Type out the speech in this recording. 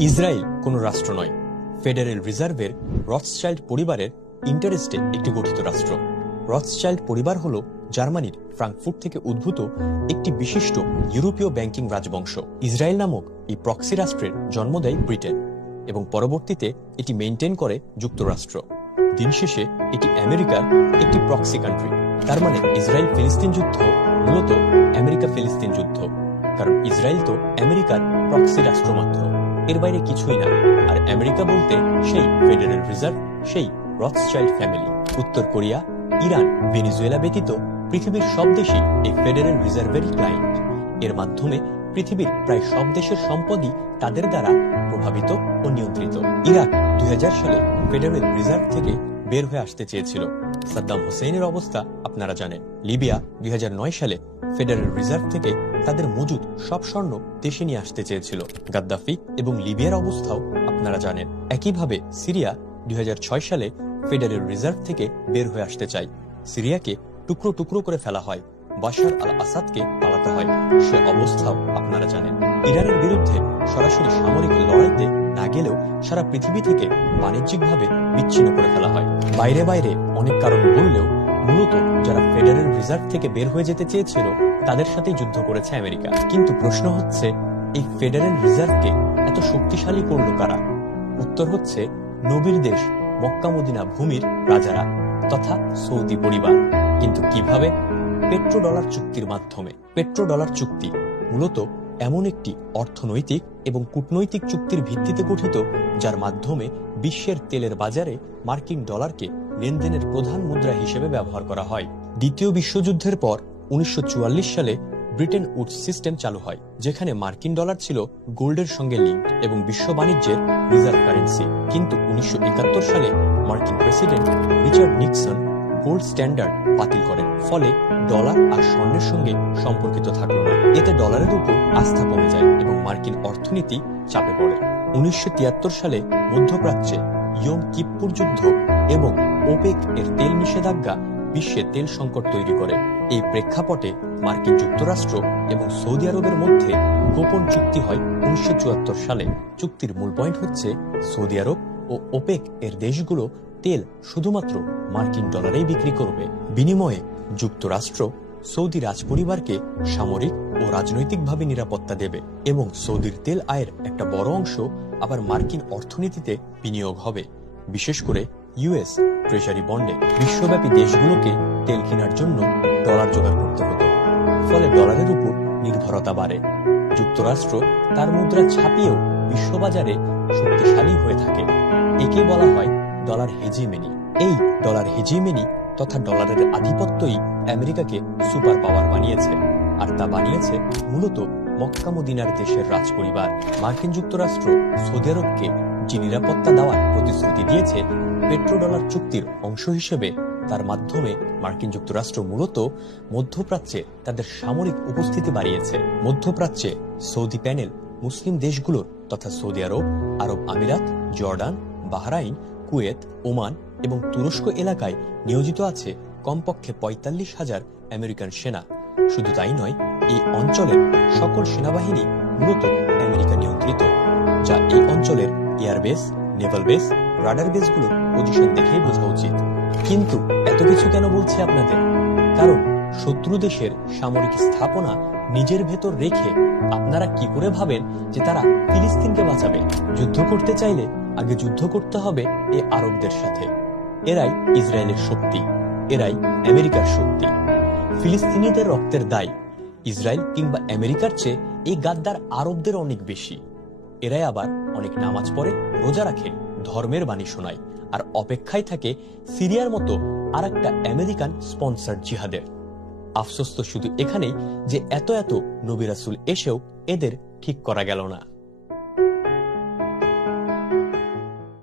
Israel কোনো রাষ্ট্র নয়। ফেডারেল রিজার্ভের রথসচাইল্ড পরিবারের ইন্টারেস্টে একটি গঠিত রাষ্ট্র। রথসচাইল্ড পরিবার হল জার্মানির ফ্রাঙ্কফুর্ট থেকে উদ্ভূত একটি বিশিষ্ট ইউরোপীয় ব্যাংকিং রাজবংশ। ইসরায়েল নামক এই প্রক্সি রাষ্ট্রের জন্ম দেয় ব্রিটেন এবং পরবর্তীতে এটি মেনটেন করে যুক্তরাষ্ট্র। দিন শেষে এটি আমেরিকার একটি প্রক্সি কান্ট্রি। তার মানে ইসরায়েল ফিলিস্তিন যুদ্ধ মূলত আমেরিকা ফিলিস্তিন যুদ্ধ। কারণ ইসরায়েল তো আমেরিকার প্রক্সি রাষ্ট্র মাত্র। এর বাইরে কিছুই না। আর আমেরিকা বলতে সেই ফেডারেল রিজার্ভ সেই রথচাইল্ড ফ্যামিলি উত্তর কোরিয়া, ইরান, ভেনিজুয়েলা ব্যতীত পৃথিবীর সব দেশই এই ফেডারেল রিজার্ভের ক্লায়েন্ট এর মাধ্যমে পৃথিবীর প্রায় সব দেশের সম্পদই তাদের দ্বারা প্রভাবিত ও নিয়ন্ত্রিত। ইরাক দুই সালে ফেডারেল রিজার্ভ থেকে বের হয়ে আসতে চেয়েছিল। সাদ্দাম হোসেনের অবস্থা আপনারা জানেন। লিবিয়া দুই সালে ফেডারেল রিজার্ভ থেকে তাদের মজুদ সব স্বর্ণ দেশে নিয়ে আসতে চেয়েছিল। গাদ্দাফি এবং লিবিয়ার অবস্থাও আপনারা জানেন। একইভাবে সিরিয়া দুই হাজার ছয় সালে ফেডারেল রিজার্ভ থেকে বের হয়ে আসতে চায়। সিরিয়াকে টুকরো টুকরো করে ফেলা হয়। বাশার আল আসাদকে পালাতে হয়। সে অবস্থাও আপনারা জানেন। ইরানের বিরুদ্ধে সরাসরি সামরিক লড়াইতে না গেলেও সারা পৃথিবী থেকে বাণিজ্যিকভাবে বিচ্ছিন্ন করে ফেলা হয়। বাইরে বাইরে অনেক কারণ বললেও মূলত যারা ফেডারেল রিজার্ভ থেকে বের হয়ে যেতে চেয়েছিল, তাদের সাথে যুদ্ধ করেছে আমেরিকা। কিন্তু প্রশ্ন হচ্ছে, এই ফেডারেল রিজার্ভকে এত শক্তিশালী করল কারা? উত্তর হচ্ছে, নবীর দেশ মক্কা মদিনা ভূমির রাজারা তথা সৌদি পরিবার। কিন্তু কীভাবে? পেট্রো ডলার চুক্তির মাধ্যমে। পেট্রো ডলার চুক্তি মূলত এমন একটি অর্থনৈতিক এবং কূটনৈতিক চুক্তির ভিত্তিতে গঠিত, যার মাধ্যমে বিশ্বের তেলের বাজারে মার্কিন ডলারকে লেনদেনের প্রধান মুদ্রা হিসেবে ব্যবহার করা হয়। দ্বিতীয় বিশ্বযুদ্ধের পর, উনিশশো চুয়াল্লিশ সালে ব্রিটেন উড সিস্টেম চালু হয়, যেখানে মার্কিন ডলার ছিল গোল্ডের সঙ্গে লিঙ্ক এবং বিশ্ব বাণিজ্যের রিজার্ভ কারেন্সি। কিন্তু উনিশশো একাত্তর সালে মার্কিন president Richard Nixon gold standard বাতিল করেন ফলে ডলার আর স্বর্ণের সঙ্গে সম্পর্কিত থাকল না। এতে ডলারের উপর আস্থা কমে যায় এবং মার্কিন অর্থনীতি চাপে পড়ে। উনিশশো সালে মধ্যপ্রাচ্যে ইয়ম কিপ্পুর যুদ্ধ এবং ওপেক এর তেল নিষেধাজ্ঞা বিশ্বে তেল সংকট তৈরি করে। এই প্রেক্ষাপটে মার্কিন যুক্তরাষ্ট্র এবং সৌদি আরবের মধ্যে গোপন চুক্তি হয় উনিশশো চুয়াত্তর সালে। চুক্তির মূল পয়েন্ট হচ্ছে সৌদি আরব ও ওপেক এর দেশগুলো তেল শুধুমাত্র মার্কিন ডলারেই বিক্রি করবে। বিনিময়ে যুক্তরাষ্ট্র সৌদি রাজপরিবারকে সামরিক ও রাজনৈতিকভাবে নিরাপত্তা দেবে এবং সৌদির তেল আয়ের একটা বড় অংশ আবার মার্কিন অর্থনীতিতে বিনিয়োগ হবে। বিশেষ করে ইউএস ট্রেজারি বন্ডে বিশ্বব্যাপী দেশগুলোকে তেল কেনার জন্য ডলার জোগাড় করতে হতো। ফলে ডলারের উপর নির্ভরতা বাড়ে। যুক্তরাষ্ট্র তার মুদ্রা ছাপিয়েও বিশ্ববাজারে শক্তিশালী হয়ে থাকে। একে বলা হয় ডলার হেজিমেনি। এই ডলার হেজিমেনি তথা ডলারের আধিপত্যই আমেরিকাকে সুপার পাওয়ার বানিয়েছে। আর তা বানিয়েছে মূলত মক্কা মদিনার দেশের রাজপরিবার। মার্কিন যুক্তরাষ্ট্র সৌদি আরবকে যে নিরাপত্তা দেওয়ার প্রতিশ্রুতি দিয়েছে পেট্রো ডলার চুক্তির অংশ হিসেবে তার মাধ্যমে মার্কিন যুক্তরাষ্ট্র মূলত মধ্যপ্রাচ্যে তাদের সামরিক উপস্থিতি বাড়িয়েছে। মধ্যপ্রাচ্যে সৌদি প্যানেল মুসলিম দেশগুলোর তথা সৌদি আরব আরব আমিরাত, জর্ডান, বাহরাইন, কুয়েত, ওমান এবং তুরস্ক এলাকায় নিয়োজিত আছে কমপক্ষে পঁয়তাল্লিশ হাজার আমেরিকান সেনা। শুধু তাই নয়, এই অঞ্চলের সকল সেনাবাহিনী মূলত আমেরিকা নিয়ন্ত্রিত, যা এই অঞ্চলের এয়ারবেস, নেভাল বেস, রাডার বেসগুলোর পজিশন দেখেই বোঝা উচিত। কিন্তু এত কিছু কেন বলছি আপনাদের? কারণ শত্রু দেশের সামরিক স্থাপনা নিজের ভেতর রেখে আপনারা কি করে ভাবেন যে তারা ফিলিস্তিনকে বাঁচাবে? যুদ্ধ করতে চাইলে আগে যুদ্ধ করতে হবে এই আরবদের সাথে। এরাই ইসরায়েলের শক্তি, এরাই আমেরিকার শক্তি। ফিলিস্তিনিদের রক্তের দায়, ইসরায়েল কিংবা আমেরিকার চেয়ে এই গাদ্দার আরবদের অনেক বেশি। এরাই আবার অনেক নামাজ পড়ে, রোজা রাখে, ধর্মের বাণী শোনায়, আর অপেক্ষায় থাকে সিরিয়ার মতো আর একটা আমেরিকান স্পন্সার জিহাদের। আফসোস তো শুধু এখানেই যে এত এত নবিরাসুল এসেও এদের ঠিক করা গেল না।